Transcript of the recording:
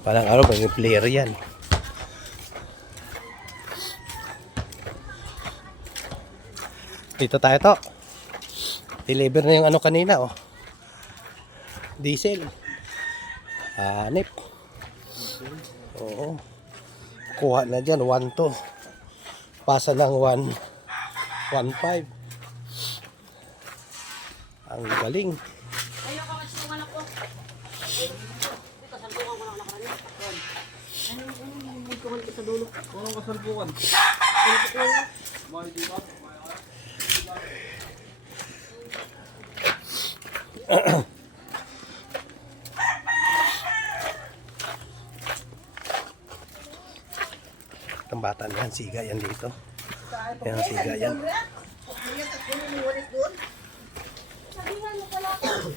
Parang araw, may player yan. Dito tayo to. Deliver na yung ano kanina, oh. Diesel. Hanip. Oo. Kuha na dyan, 1-2. Pasa ng 1-5. Ang galing. Ayaw ka magsungan ako. Dito, salpungan ko na ako nakarami. Ano, magkuhan ka sa dulo. Anong kasalpukan? Bakit dito? Ang bata na yan, siga yan dito. Yan, siga yan. Sabihan mo pala ako.